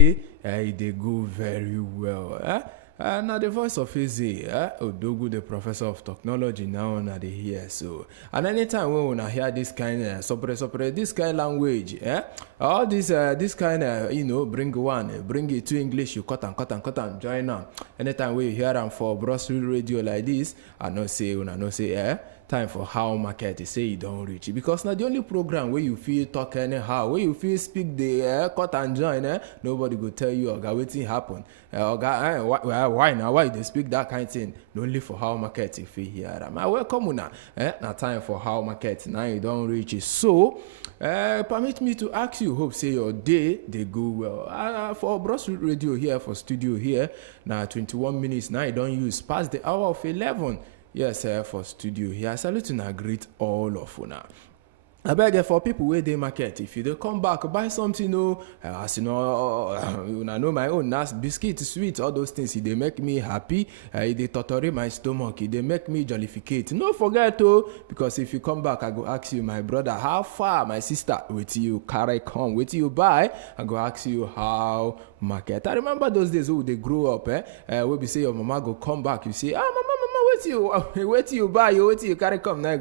They go very well. Now the voice of Eze, Odogu, the professor of technology, now na they hear so. And anytime we wanna hear this kind of this kind of language, all this kind of bring one, bring it to English, you cut and join them. Anytime we hear them for Broadstreet radio like this, I know say time for how market say you don't reach it, because now the only program where you feel talk anyhow, where you feel speak the cut and join, nobody go tell you oga wetin happen, oga why they speak that kind of thing. Only for how market if you hear them. I welcome una. Now time for how market now you don't reach it. So permit me to ask you, hope say your day they go well. For Broadstreet radio here, for studio here, now 21 minutes now you don't use past the hour of 11. Yes, for studio here. I salute and greet all of una. I beg for people where they market. If you don't come back, buy something, as you know my own nice biscuit, sweet, all those things. They make me happy. They torture my stomach. They make me jollificate. No forget because if you come back, I go ask you, my brother, how far? My sister, with you carry come, with you buy. I go ask you how market. I remember those days when they grow up. Where we say your mama go come back, you say, mama. Wait you buy, wait you carry come now.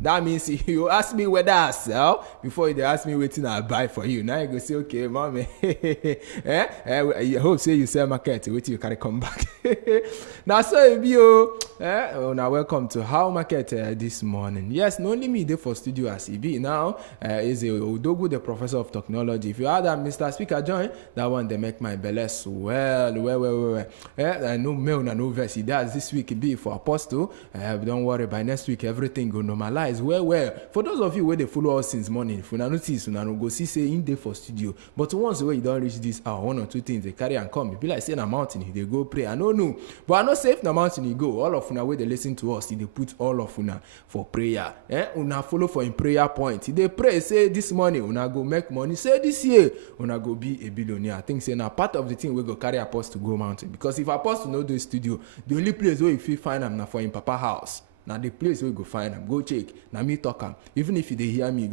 That means you ask me whether I sell before you ask me waiting I buy for you. Now you go say, okay, mommy. I hope say you sell market, wait you carry come back. Now so you now welcome to How Market this morning. Yes, not only me there for studio as EB now is Odogu, the professor of technology. If you had that Mr. Speaker join, that one they make my belly well. No mail no verse. That's this week be for Apostle. Don't worry, by next week everything go normalize. Well. For those of you where they follow us since morning, if you notice, you go see say in there for studio. But once where you don't reach this hour, one or two things they carry and come. It be like saying a mountain, they go pray. I know. But I know safe na mountain you go. All of una where they listen to us, they put all of una for prayer. Una follow for in prayer point. They pray, say this morning, una go make money. Say this year, una go be a billionaire. I think say now part of the thing we go carry Apostle to go mountain. Because if Apostle know the studio, the only place where if you find them na for in Papa house. Now the place where you go find them, go check. Now me talk am. Even if they hear me,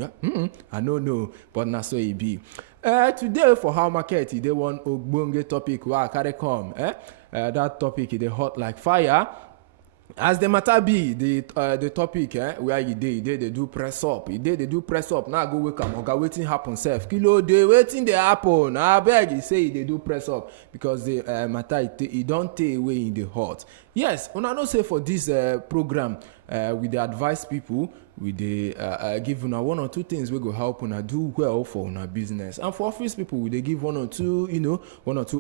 I don't know, but na so it be. Today for How Market, they want ogbonge topic where I carry come. That topic they hot like fire. As the matter be, the topic where they do press up. They do press up. Now go wake up. Okay, waiting happen self. Kilo they waiting they happen. I beg you say they do press up because the matter it don't take away in the hot. Yes, una no say for this program we dey advise people, we dey give una one or two things we go help una do well for una business. And for office people, we dey give one or two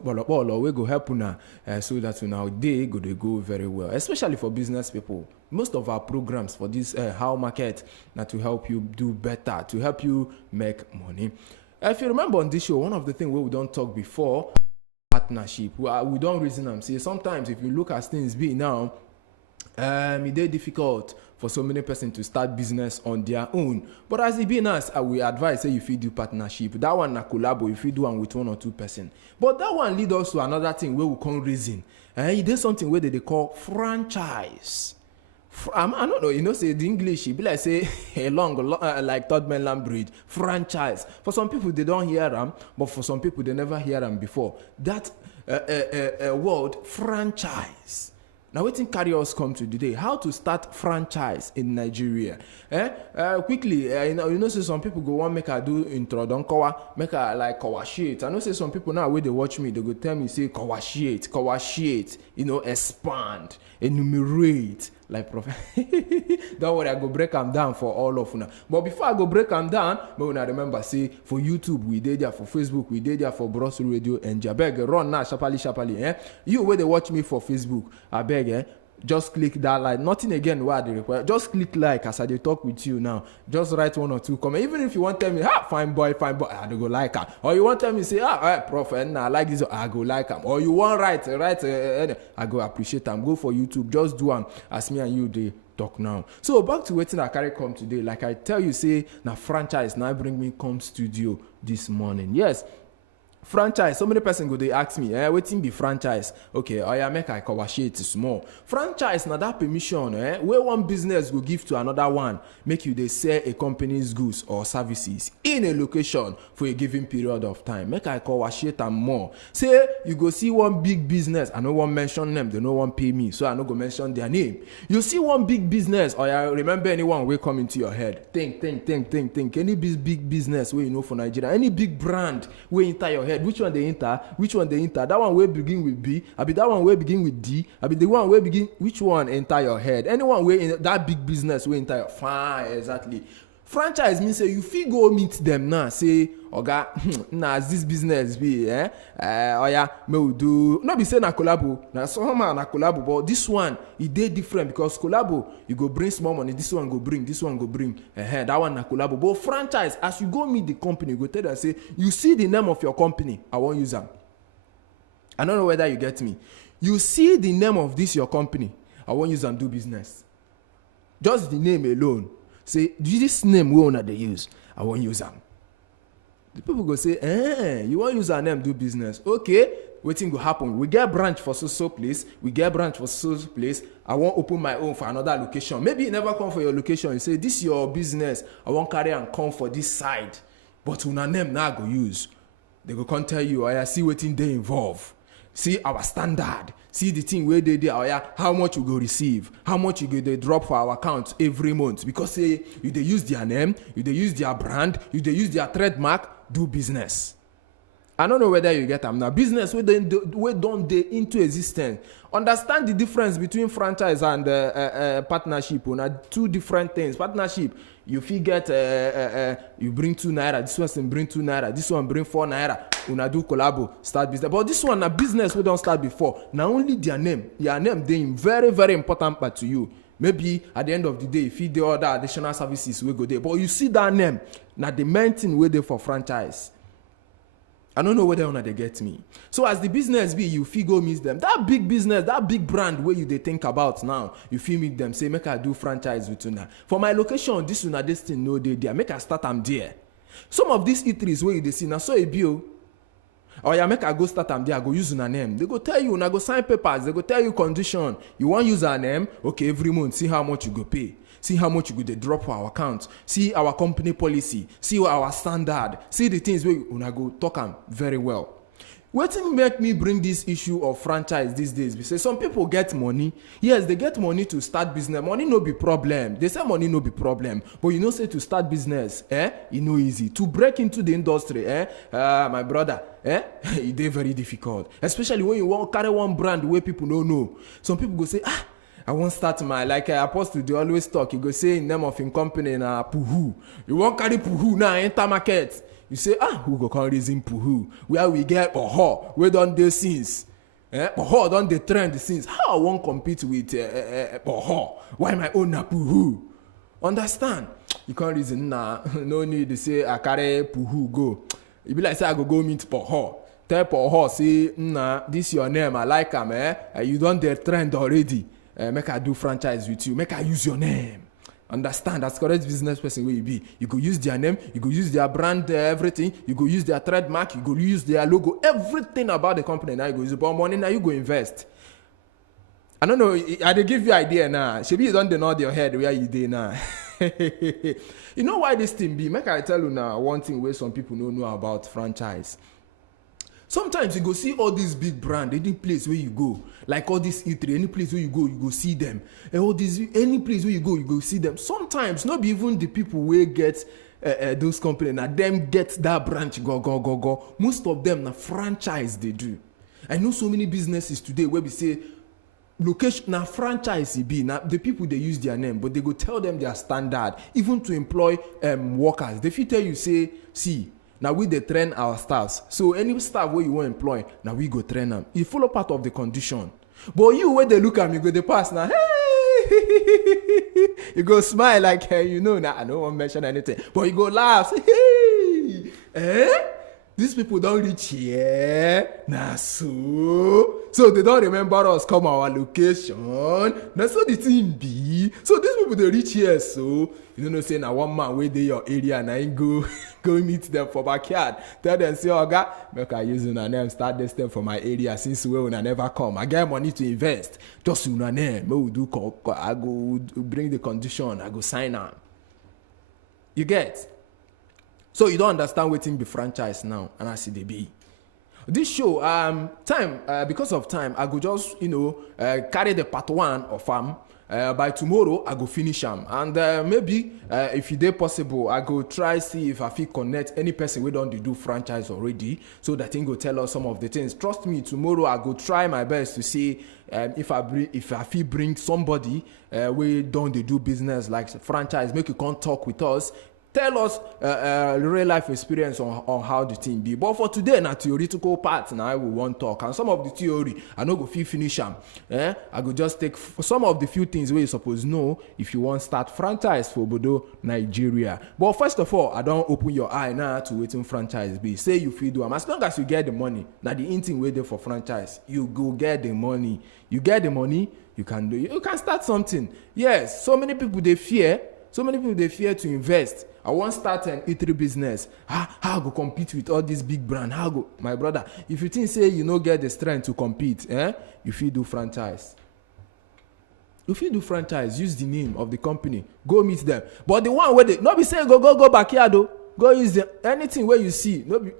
bolo we go help una so that una day go very well. Especially for business people. Most of our programs for this How Market na to help you do better, to help you make money. If you remember on this show, one of the things we don't talk before, partnership. We don't reason them. See, sometimes if you look at things be now, it's difficult for so many persons to start business on their own. But as it be nice, we advise say if you do partnership, that one na collabo if you do one with one or two person. But that one lead us to another thing where we come reason. It is something where they call franchise. I don't know, say the English, it be like say a long like third mainland bridge franchise. For some people they don't hear them, but for some people they never hear them before. That word franchise. Now we think carry us come to today. How to start franchise in Nigeria? Quickly, say some people go want make I do intro, don't make I like kawashiate. I know say some people now where they watch me, they go tell me say kawashiate, expand, enumerate. Like prophet. Don't worry, I go break them down for all of you. But before I go break them down, when I remember say for YouTube we did there, for Facebook we did there, for Broadstreet Radio and Jabeg run now sharply. You where they watch me for Facebook, I beg just click that like nothing again what they require. Just click like as I talk with you now. Just write one or two comments. Even if you want to tell me, fine boy, I go like her. Or you want to tell me say, prophet, I like this, I go like him. Or you want write, I go appreciate them. Go for YouTube. Just do them as me and you they talk now. So back to waiting I carry come today. Like I tell you, say now franchise now bring me come studio this morning. Yes. Franchise, so many person go they ask me, wetin be franchise? Okay, oya make I cover shit small. Franchise na that permission where one business go give to another one, make you dey sell a company's goods or services in a location for a given period of time. Make I cover shit am more. Say you go see one big business, I no wan mention them, they no wan pay me, so I no go mention their name. You see one big business, or you remember anyone wey come into your head? Think. Any big business wey you know for Nigeria, any big brand wey enter your head, which one they enter? That one wey begin with B, abi that one wey begin with D, abi the one wey begin, which one enter your head? Anyone wey in that big business wey enter your, fine, exactly. Franchise means say you fit go meet them now, say oga, na as this business be, oya may we do, no be say na collabo, na somehow na collabo, but this one e dey different because collabo you go bring small money, this one go bring, that one na collabo. But franchise, as you go meet the company, you go tell them say you see the name of your company, I wan use am. I don't know whether you get me. You see the name of this your company, I wan use am do business. Just the name alone. Say, this name we una dey use, I wan use am. The people go say, you wan use our name do business? Okay, wetin go happen? We get branch for so place, I wan open my own for another location. Maybe you never come for your location, you say, this your business, I wan carry am come for this side, but una name na go use. They go come tell you, oya, see wetin dey involve. See our standard. See the thing where they there, how much you go receive, how much you go they drop for our account every month. Because say you they use their name, you they use their brand, you they use their trademark, do business. I don't know whether you get them now. Business we don't they into existence. Understand the difference between franchise and partnership. Una two different things. Partnership, you get you bring 2 naira, this one bring 2 naira, this one bring 4 naira. Una do collabo, start business. But this one, a business we don't start before. Now only their name they very, very important part to you. Maybe at the end of the day, if you do other additional services, we go there. But you see that name, now the main thing we there for franchise. I don't know whether or not they get me. So as the business be, you feel go meet them. That big business, that big brand where you they think about now, you feel meet them, say, make I do franchise with una. For my location, this una, this thing, no day there. Make I start am there. Some of these eateries where you they see, now so a bill. Or you make I go start am there, I go use una name. They go tell you, una go sign papers, they go tell you condition. You want use our name? Okay, every month, see how much you go pay. See how much you go they drop for our account. See our company policy. See our standard. See the things where una go talk am very well. Wetin make me bring this issue of franchise these days? Because some people get money. Yes, they get money to start business. Money no be problem. They say money no be problem. But you know say to start business, e no easy. To break into the industry, my brother, e dey very difficult. Especially when you want carry one brand where people don't know. Some people go say, I won't start my, like Apostle, they always talk. You go say in name of in company na Puhu. You won't carry Puhu now enter market. You say, who go come reason Puhu? Where we get Poho, we done the since. Poho done the trend since. How I won't compete with Poho? Why my own na Puhu? Understand? You can't reason nah. No need to say I carry Puhu go. You be like say I go meet Poho. Tell Poho say, nah, this your name. I like him. You done the trend already. Make I do franchise with you. Make I use your name. Understand? That's correct business person where you be. You go use their name. You go use their brand, everything. You go use their trademark. You go use their logo. Everything about the company. Now you go use about money. Now you go invest. I don't know. I dey give you idea now. Maybe you don't nod your head where you dey now. You know why this thing be? Make I tell you now one thing where some people don't know about franchise. Sometimes you go see all these big brands, any place where you go, like all this eatery, any place where you go see them. And all these, any place where you go see them. Sometimes not be even the people where get those companies, now them get that branch go. Most of them na franchise they do. I know so many businesses today where we say location na franchise e be. Now the people they use their name, but they go tell them their standard, even to employ workers. They fit tell you say, see. Now we they train our staffs. So any staff where you want to employ, now we go train them. You follow part of the condition. But you where they look at me, go they pass now. Hey, you go smile like hey, you know. Now I don't want to mention anything, but you go laugh. Say, hey, these people don't reach here. Nah, so they don't remember us come our location. That's so the thing be. So these people they reach here, so you know say na one man wey dey your area na him go meet them for backyard. Tell them say oga, make I use una name start this thing for my area since wey una never come. I get money to invest. Just una name, make we do. I go bring the condition. I go sign am. You get? So you don't understand wetin be franchise now, and I see they be. This show, because of time, I go just carry the part 1 of by tomorrow I go finish am, and maybe if it dey possible I go try see if I fit connect any person wey don dey do franchise already, so that him go tell us some of the things. Trust me, tomorrow I go try my best to see if I fit bring somebody wey don dey do business like franchise, make you come talk with us. Tell us real life experience on how the thing be. But for today, na theoretical part now we want talk, and some of the theory I no go fit finish am. I go just take some of the few things wey you suppose know if you want start franchise for Obodo, Nigeria. But first of all, I don open your eye now to wetin franchise be. Say you fit do am as long as you get the money. Na the in thing wey dey for franchise, you go get the money. You get the money, you can do. You can start something. Yes, so many people they fear to invest. I want start an eatery business. How I go compete with all these big brands? How go, my brother? If you think say you no get the strength to compete, you fit do franchise. Use the name of the company. Go meet them. But the one where they not be saying go backyard though. Go use anything where you see. No be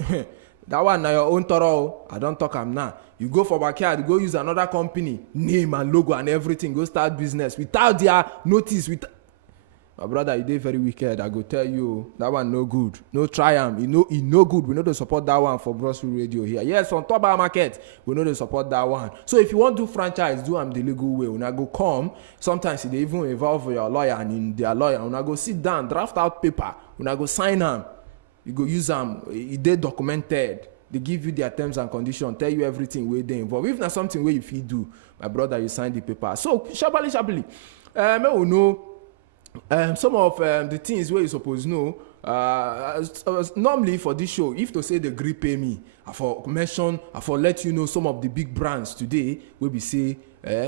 that one na your own thorough. I don't talk am now. You go for backyard, go use another company name and logo and everything. Go start business without their notice. My brother, you dey very wicked. I go tell you that one no good. No try am. It no good. We know to support that one for Broadstreet Radio here. Yes, on top of our market, we know to support that one. So if you want to do franchise, do am the legal way. When I go come, sometimes they even involve your lawyer and in their lawyer. When I go sit down, draft out paper. When I go sign am, you go use am. It dey documented. They give you their terms and conditions, tell you everything where they involve. If not something where you fit do, my brother, you sign the paper. So sharply, we know. Some of the things where you suppose know, normally for this show, if to say they agree pay me, I for let you know some of the big brands today where we say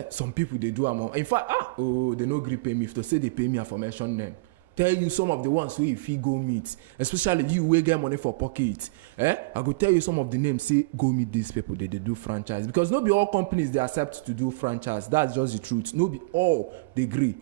some people they do among. In fact, they no agree pay me. If to say they pay me, I for mention them. Tell you some of the ones where if you go meet, especially you will get money for pocket. I go tell you some of the names. Say go meet these people. They do franchise, because not be all companies they accept to do franchise. That's just the truth. No be all they agree.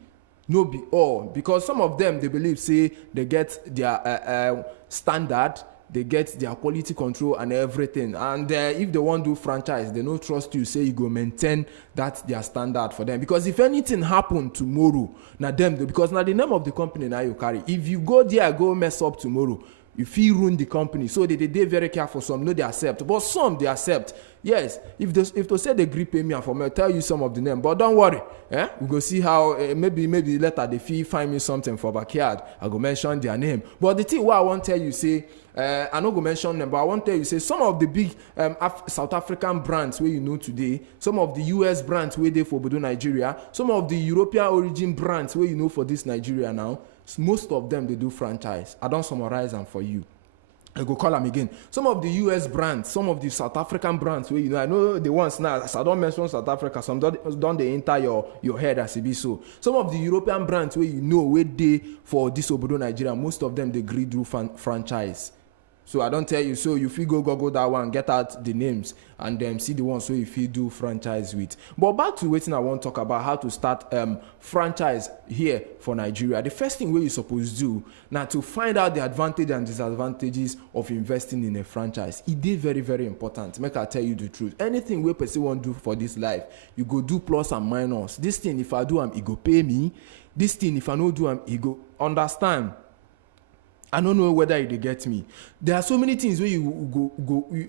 No be all, because some of them they believe say they get their standard, they get their quality control and everything, and if they want to do franchise, they no trust you say you go maintain that their standard for them, because if anything happen tomorrow, na them because na the name of the company now you carry. If you go there go mess up tomorrow, you feel ruin the company. So they very careful. Some no they accept, but some they accept. Yes, if they say they agree pay me and for me, I'll tell you some of the name. But don't worry, we go see how maybe later they feel find me something for backyard. I go mention their name. But the thing what I want to tell you say, I no go mention them, but I want to tell you say some of the big South African brands where you know today, some of the US brands where they for Obodo Nigeria, some of the European origin brands where you know for this Nigeria now. Most of them they do franchise. I don't summarize them for you. I go call them again. Some of the US brands, some of the South African brands where you know, I know the ones now, as I don't mention South Africa, some don't they enter your head as it be so. Some of the European brands where you know where they for this Obodo Nigeria, most of them they agree do franchise. So I don't tell you, so you feel go that one, get out the names, and then see the ones so if you do franchise with. But back to waiting, I want to talk about how to start franchise here for Nigeria. The first thing where you supposed to do now to find out the advantage and disadvantages of investing in a franchise. It is very, very important. Make I tell you the truth. Anything where person want to do for this life, you go do plus and minus. This thing, if I do it go pay me. This thing, if I no do it go understand. I don't know whether you get me. There are so many things where you go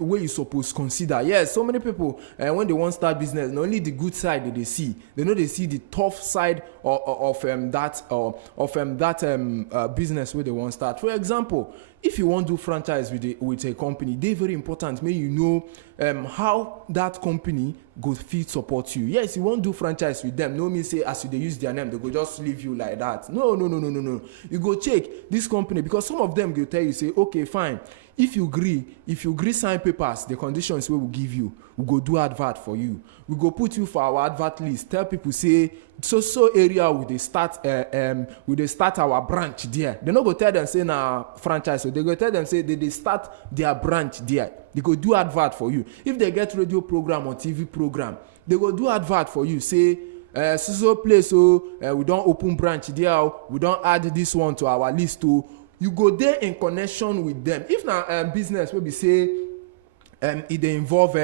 where you supposed consider. Yes, so many people when they want to start business, not only the good side that they see, they know they see the tough side of that business where they want to start. For example, if you want to do franchise with a company, they're very important. May you know how that company go fit support you. Yes, you won't do franchise with them. No mean say as they use their name, they go just leave you like that. No. You go check this company, because some of them will tell you say, okay, fine. if you gree sign papers, the conditions we will give you, we go do advert for you. We go put you for our advert list. Tell people say so area we dey start our branch there. They no go tell them say na franchise, so they go tell them say they start their branch there. They go do advert for you. If they get radio program or TV program, they go do advert for you. Say so place, we don't open branch there, we don't add this one to our list. You go there in connection with them. If na business wey be say it dey involve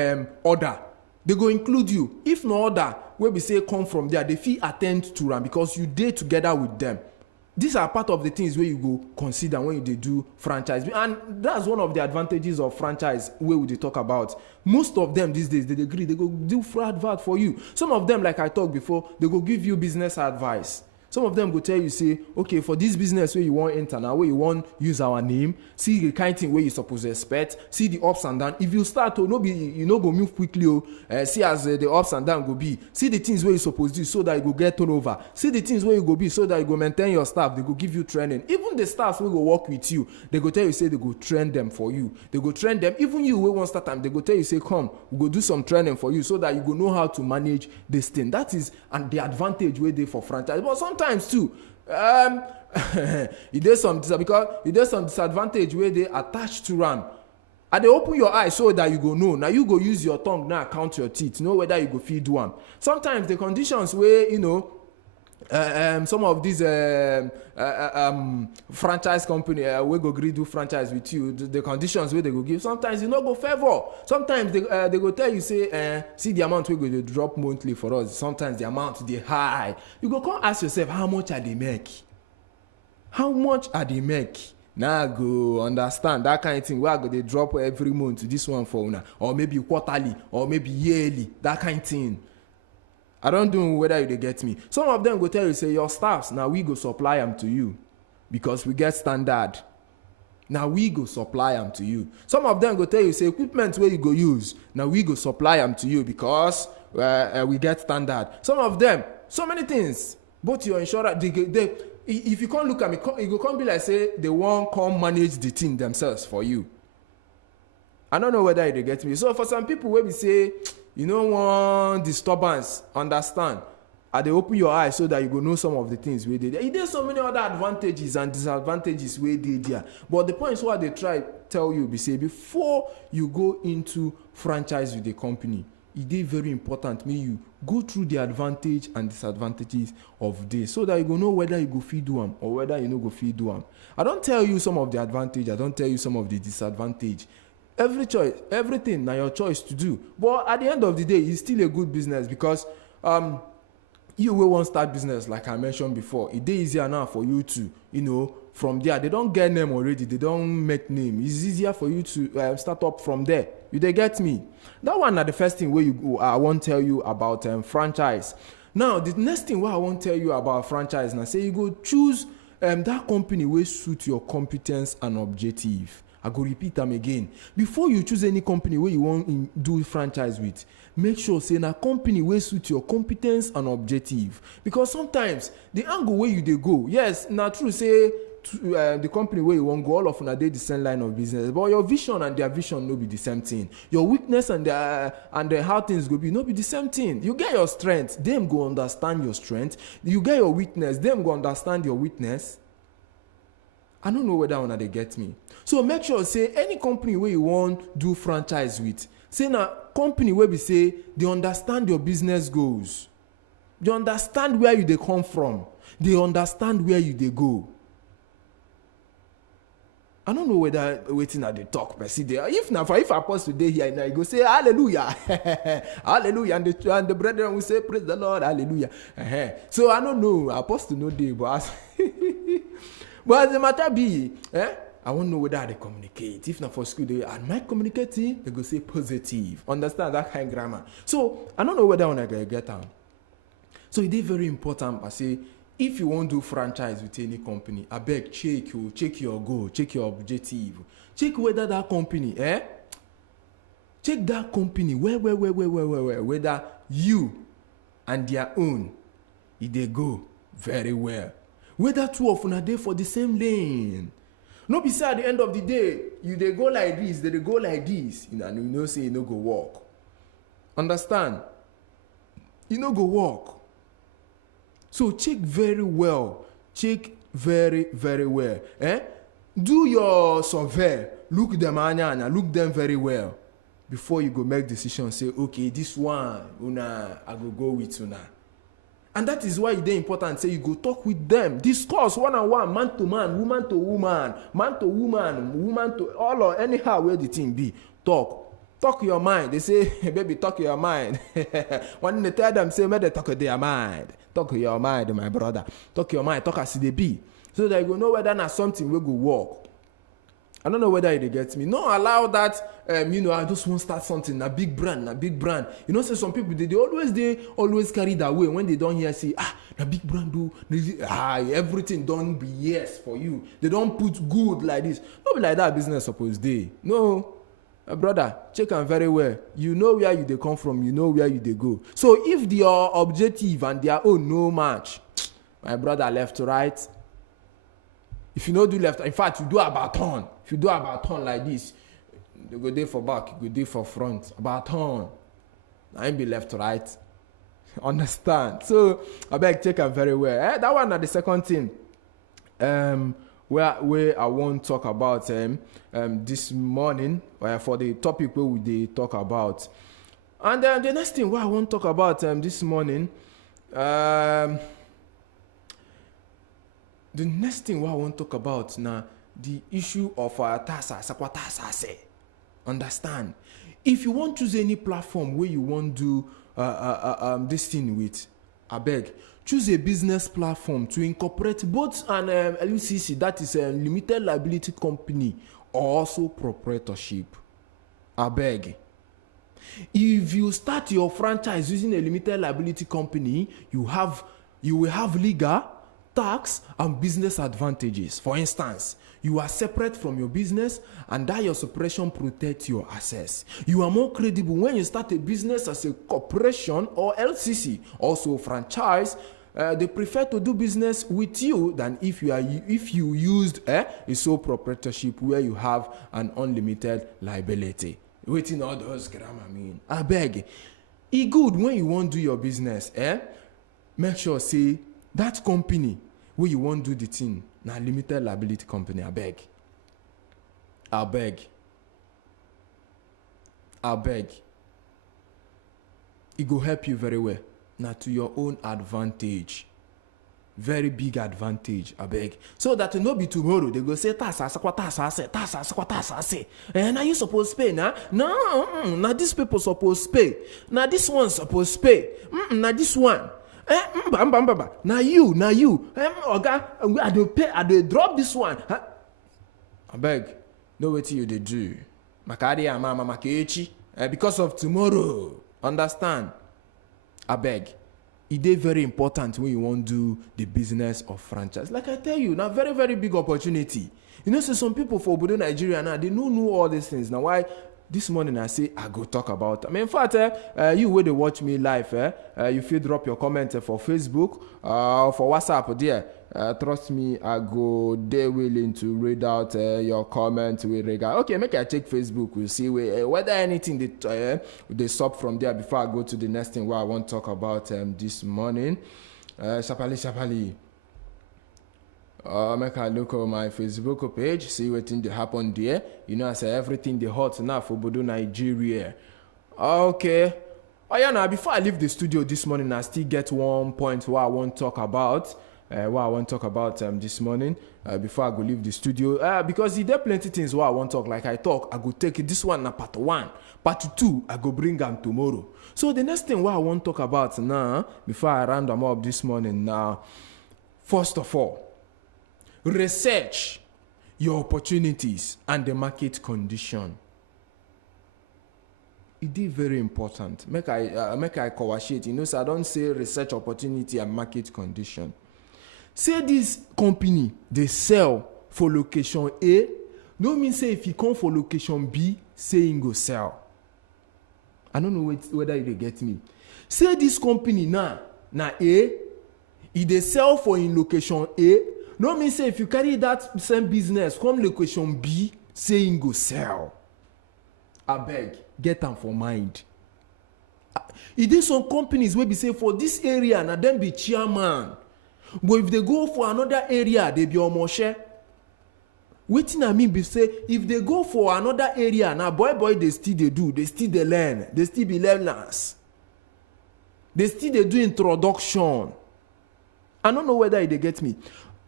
order, they go include you. If no order wey be say come from there, they fit attend to am because you dey together with them. These are part of the things where you go consider when you dey do franchise, and that's one of the advantages of franchise wey we dey talk about. Most of them these days, they agree, they go do free advert for you. Some of them, like I talked before, they go give you business advice. Some of them go tell you, say, okay, for this business where you want enter now, where you want use our name, see the kind of thing where you supposed to expect, see the ups and downs. If you start to you no go move quickly, see as the ups and downs go be. See the things where you supposed to do so that you go get turnover. See the things where you go be so that you go maintain your staff. They go give you training. Even the staff will go work with you. They go tell you, say, they go train them for you. They go train them. Even you will want start time, they go tell you, say, come, we go do some training for you so that you go know how to manage this thing. That is and the advantage where they for franchise. But sometimes too, it does some disadvantage where they attach to run. And they open your eyes so that you go know. Now you go use your tongue now count your teeth. Know whether you go feed one. Sometimes the conditions where some of these franchise company we go agree do franchise with you. The conditions where they go give. Sometimes you no go favor. Sometimes they go tell you say see the amount we go to drop monthly for us. Sometimes the amount they high. You go come ask yourself how much are they make? How much are they make? Now go understand that kind of thing. Where go they drop every month to this one for una, or maybe quarterly, or maybe yearly. That kind of thing. I don't know whether you get me. Some of them go tell you, say, your staffs, now we go supply them to you because we get standard. Now we go supply them to you. Some of them go tell you, say, equipment where you go use, now we go supply them to you because we get standard. Some of them, so many things. Both your insurance, if you can't look at me, it go come be like, say, they won't come manage the thing themselves for you. I don't know whether you get me. So for some people, where we say, you don't want disturbance, understand? And they open your eyes so that you go know some of the things where they there. There's so many other advantages and disadvantages where they there. But the point is what they try tell you, be say, before you go into franchise with the company, it is very important me you go through the advantage and disadvantages of this so that you go know whether you go feed them or whether you no go feed them. I don't tell you some of the advantage, I don't tell you some of the disadvantage. Every choice, everything now your choice to do. But at the end of the day, it's still a good business because you will want start business like I mentioned before. It is easier now for you to, from there. They don't get name already. They don't make name. It's easier for you to start up from there. They get me? That one are the first thing where I won't tell you about franchise. Now, the next thing where I won't tell you about franchise now, say you go choose that company will suit your competence and objective. I go repeat them again. Before you choose any company where you want do franchise with, make sure say na company wey suit your competence and objective. Because sometimes the angle where you dey go, yes, na true say the company where you want go, all of una dey the same line of business, but your vision and their vision no be the same thing. Your weakness and how things go be no be the same thing. You get your strength, them go understand your strength. You get your weakness, them go understand your weakness. I don't know whether una dey get me. So make sure say any company where you want do franchise with, say na company where we say they understand your business goals. They understand where you dey come from. They understand where you dey go. I don't know whether waiting at the talk, but see there. If apostle today here now, you go say hallelujah, hallelujah, and the brethren will say praise the Lord, hallelujah. So I don't know, apostle no day, but but the matter be, I won't know whether they communicate. If not for school, I might communicate, they go say positive. Understand that kind of grammar. So I don't know whether I can get on. So it is very important. I say, if you want to do franchise with any company, I beg check your goal, check your objective, check whether that company, check that company whether you and their own, if they go very well. Whether two of them are there for the same lane. No be say at the end of the day you dey go like this, they dey go like this, you know say e no go work. Understand? E no go work. So check very well. Check very, very well. Do your survey. Look them anya, look them very well before you go make decision. Say, okay, this one, I go with una. And that is why it's important. Say you go talk with them, discuss one-on-one, man to man, woman to woman, man to woman, woman to all or anyhow where the thing be. Talk your mind. They say, baby, talk your mind. When they tell them, say, may they talk their mind. Talk your mind, my brother. Talk your mind. Talk as they be. So that you go know whether not something will go work. I don't know whether it gets me. No, allow that. I just want to start something. A big brand. Say some people they always carry that way when they don't hear say a big brand do everything don't be yes for you. They don't put good like this. Not be like that business supposed they. No. Brother, check them very well. You know where you they come from. You know where you they go. So if their objective and their own no match, my brother, left to right. If you no do left, in fact, you do about turn. If you do about turn like this, you go there for back, you go there for front. About turn. I ain't be left to right. Understand? So I beg check them very well. That one are the second thing. Where I want to talk about this morning for the topic where we talk about. And the next thing where I want to talk about this morning, the next thing what I want to talk about now, the issue of tasa. Understand? If you want to choose any platform where you want to do this thing with, I beg, choose a business platform to incorporate both an LCC, that is a limited liability company, or also proprietorship. I beg. If you start your franchise using a limited liability company, you will have legal, tax, and business advantages. For instance, you are separate from your business, and that your separation protects your assets. You are more credible when you start a business as a corporation or LCC, also franchise. They prefer to do business with you than if you used a sole proprietorship where you have an unlimited liability. Waiting all those grammar mean. I beg. It good when you want to do your business. Make sure say that company where you want to do the thing na limited liability company. I beg. It go help you very well. Now to your own advantage. Very big advantage, I beg. So that it no be tomorrow, they go say, tasa. Now you supposed to pay, now? No, now this people supposed to pay. Now this one supposed to pay. Now this one. Now you. Oga, I do drop this one. I beg, know what you they do. Makari ama makechi. Because of tomorrow. Understand? I beg. It is very important when you want to do the business of franchise. Like I tell you, now very, very big opportunity. So some people for Obodo Nigeria now, they don't know all these things. Now why this morning I say I go talk about. In fact, you where they watch me live, you feel drop your comment for Facebook, for WhatsApp there. Trust me, I go there willing to read out your comment with regard. Okay, make I check Facebook. We'll see whether anything they stop from there before I go to the next thing where I want to talk about this morning. Shapali. Make I look on my Facebook page, see what thing they happen there. I say everything they hot now for Obodo Nigeria. Okay. Oh yeah, now before I leave the studio this morning, I still get one point where I want to talk about. This morning before I go leave the studio because there plenty things where I want to talk. Like I go take this one na part 1, part 2 I go bring them tomorrow. So the next thing what I want to talk about now before I round them up this morning now, first of all, research your opportunities and the market condition. It is very important. Make I coverage. So I don't say research opportunity and market condition. Say this company they sell for location A, no mean say if you come for location B, say you go sell. I don't know whether you get me. Say this company now A, if they sell for in location A, no mean say if you carry that same business come location B saying go sell. Abeg get am for mind. E dey some companies wey be say for this area na dem be chairman, but if they go for another area they be omoshe. Wetin I mean be say if they go for another area na boy they still dey do, they still dey learn, they still be learners, they still dey do introduction. I don't know whether they get me.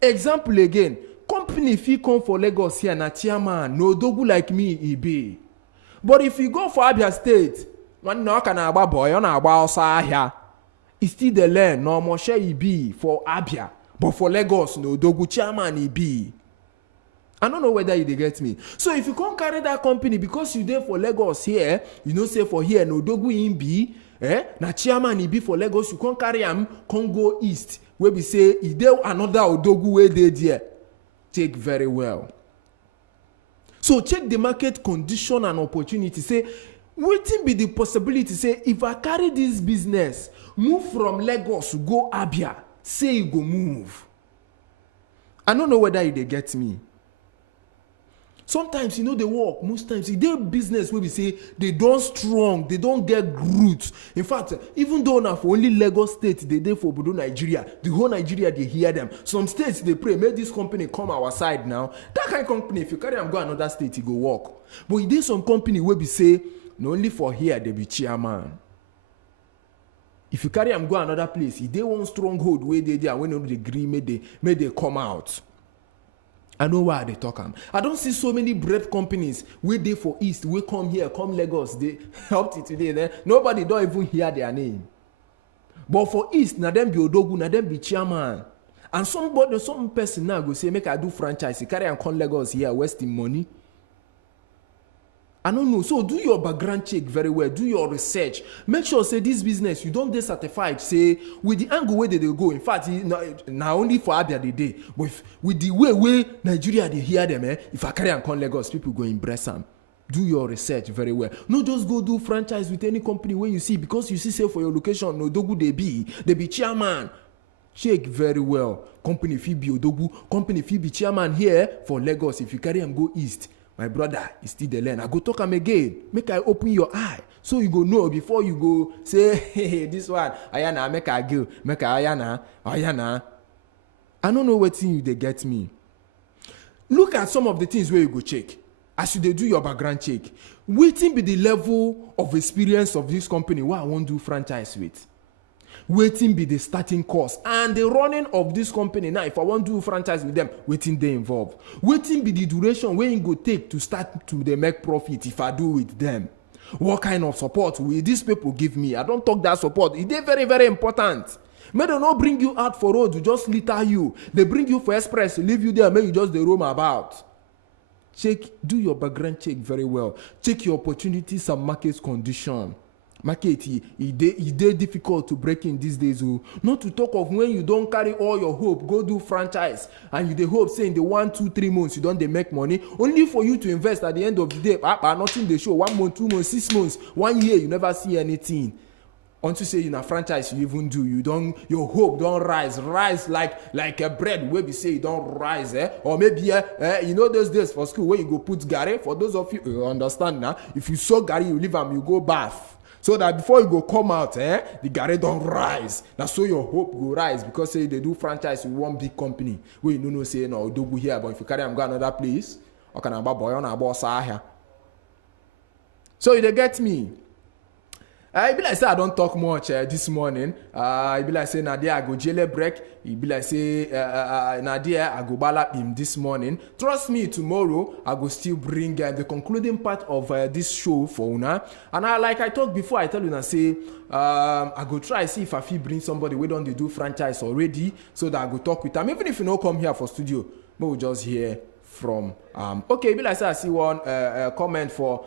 Example again, company fit come for Lagos here na chairman no dogu like me e be, but if you go for Abia State one na ka na agba boy ọ na-agba ọsọ ahịa, e still dey learn na omoshe e be for Abia, but for Lagos no dogu chairman e be. I don't know whether you dey get me. So if you can't carry that company because you there for Lagos here, you know say for here no dogu in be, na chairman e be for Lagos, you can't carry am come go east where we say e dey another odogu wey dey there. Take very well. So check the market condition and opportunity. Say wetin be the possibility say if I carry this business move from Lagos go Abia, say you go move. I don't know whether you dey get me. Sometimes they work, most times they business where we say they don't strong, they don't get roots. In fact, even though now for only Lagos state they for Bodo Nigeria, the whole Nigeria they hear them. Some states they pray, make this company come our side now. That kind of company, if you carry them go another state, it go work. But it is some company where we say not only for here they be chairman. If you carry them go another place, if they want stronghold where they there, when they agree, may they come out. I know why they talk am. I don't see so many bread companies where they for East, we come here, come Lagos, they helped it today. Then nobody don't even hear their name. But for East, na them be odogu, na them be chairman. And some person now go say, make I do franchise, carry and come Lagos here, wasting money. I don't know. So do your background check very well. Do your research. Make sure say this business you don't dey certified. Say with the angle where they go. In fact, now only for Abia the day, but with the way Nigeria they hear them. If I carry and come Lagos, people go embrace them. Do your research very well. No just go do franchise with any company where you see because you see say for your location no dogu they be chairman. Check very well. Company fit be odogu. Company fit be chairman here for Lagos. If you carry and go east. My brother is still the learn. I go talk am again. Make I open your eye. So you go know before you go say, hey, this one, ayana, make I go. Make I ayana. I don't know what thing they get me. Look at some of the things where you go check. As you do your background check. Wetin be the level of experience of this company where I won't do franchise with? Wetin be the starting cost and the running of this company now if I want to do franchise with them, wetin dey involved? Wetin be the duration wey e go take to start to dey make profit if I do with them? What kind of support will these people give me? I don't talk that support. E dey very very important. May they not bring you out for road to just litter you. They bring you for express, leave you there, make you just dey roam about. Do your background check very well. Check your opportunities and market condition. Market e dey difficult to break in these days. Not to talk of when you don't carry all your hope go do franchise and you dey hope say in the 1, 2, 3 months you don't dey make money only for you to invest at the end of the day nothing dey show. 1 month, 2 months, 6 months, 1 year you never see anything. Until say in a franchise you even do, your hope don't rise like a bread where we say you don't rise, or maybe those days for school where you go put garri. For those of you understand now, if you saw garri you leave am, you go bath. So that before you go come out, the garri don't rise. That's so your hope go rise because say they do franchise with one big company where you know say no dogu here, but if you carry them go another place, or can about boy on about saha. So you dey get me. I be like say I don't talk much this morning. I be like say Nadia I go jail break. It be like say Nadia I go ballap him this morning. Trust me, tomorrow I go still bring the concluding part of this show for una. And like I talked before, I tell you say I go try see if I fit bring somebody we don't do franchise already, so that I go talk with them. Even if you no come here for studio, but we just hear from Okay, be like say I see one comment for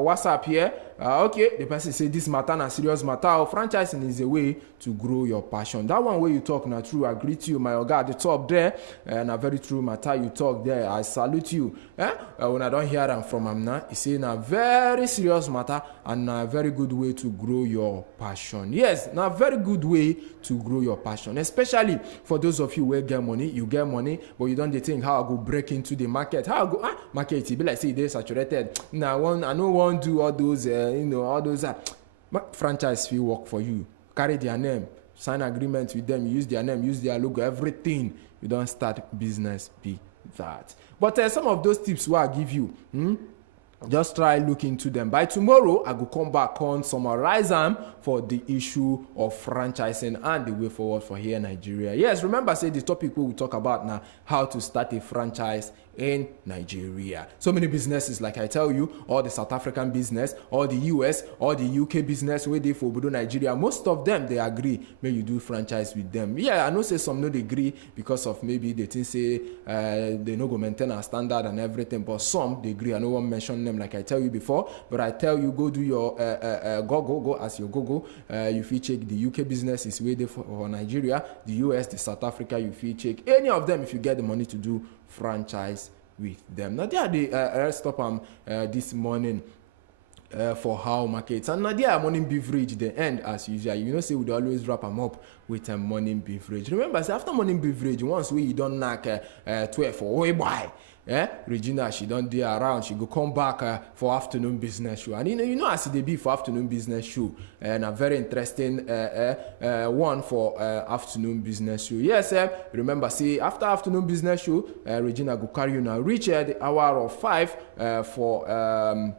WhatsApp here. Okay, the person say this matter na serious matter. Franchising is a way to grow your passion. That one where you talk na true. I agree to you, my oga at the top there. And a very true matter you talk there. I salute you. When I don't hear them from him now, he say na very serious matter and a very good way to grow your passion. Yes, na very good way to grow your passion, especially for those of you who get money. You get money, but you don't think how I go break into the market. How I go market? It be like say they saturated. Now I no want do all those. All those franchise fee work for you. Carry their name, sign agreement with them, use their name, use their logo, everything. You don't start business be that. But some of those tips what I give you, just try look into them. By tomorrow, I will come back on summarize them for the issue of franchising and the way forward for here in Nigeria. Yes, remember, say the topic we will talk about now, how to start a franchise in Nigeria. So many businesses, like I tell you, all the South African business, all the US, all the UK business where they for Obodo Nigeria, most of them, they agree when you do franchise with them. Yeah, I know say some no they agree because of maybe they think say they no go maintain a standard and everything, but some they agree. I no want mention them like I tell you before, but I tell you go do your go as your go. You feel check the UK business is way there for Nigeria, the US, the South Africa, you feel check any of them if you get the money to do franchise with them. Now there they stop this morning for how markets, and now there morning beverage the end as usual. You know say we always wrap them up with a morning beverage. Remember say after morning beverage, once we don't knock 12 for way by. Regina, she don't be around. She go come back for afternoon business show. And you know as they be for afternoon business show. And a very interesting one for afternoon business show. Yes, remember, see, after afternoon business show, Regina go carry you now. Reach the hour of 5 for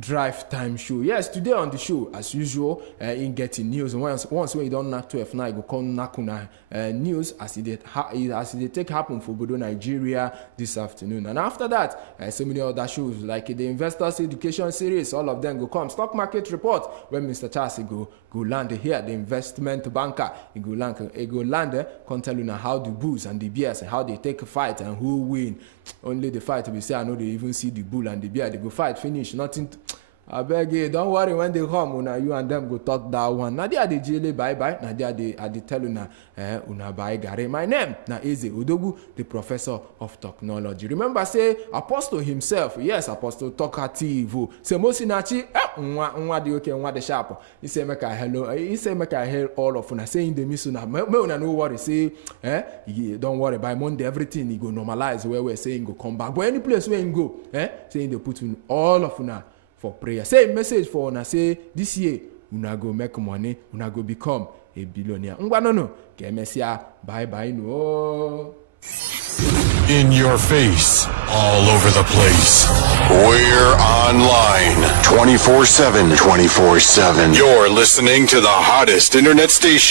drive time show. Yes, today on the show, as usual, in getting news. And once when you don't knock 12 now, you go come knock on news as it take happen for Obodo Nigeria this afternoon. And after that, so many other shows like the Investors Education Series, all of them go come. Stock Market Report, when Mr. Charles go land here, the investment banker, he go land, come tell you now how the bulls and the bears and how they take a fight and who win. Only the fight we say I know they even see the bull and the bear, they go fight finish, nothing. I beg you, don't worry when they come, una you and them go talk that one. Now they are the jele bye. Now they are the tell una una bye gare. My name na Eze Odogu, the professor of technology. Remember say Apostle himself, yes, Apostle talkative. Say Mosinachi, nwa the okay, nwa the sharp. He say make I hello. He say make I hear all of una saying the miss una. Me una no worry. Say don't worry. By Monday everything he go normalize. Where we're saying go come back. But any place where you go, saying they put in all of una for prayer. Say message for una say this year una go make money, una go become a billionaire. No. Kemesia bye no. In your face, all over the place. We're online 24/7. You're listening to the hottest internet station.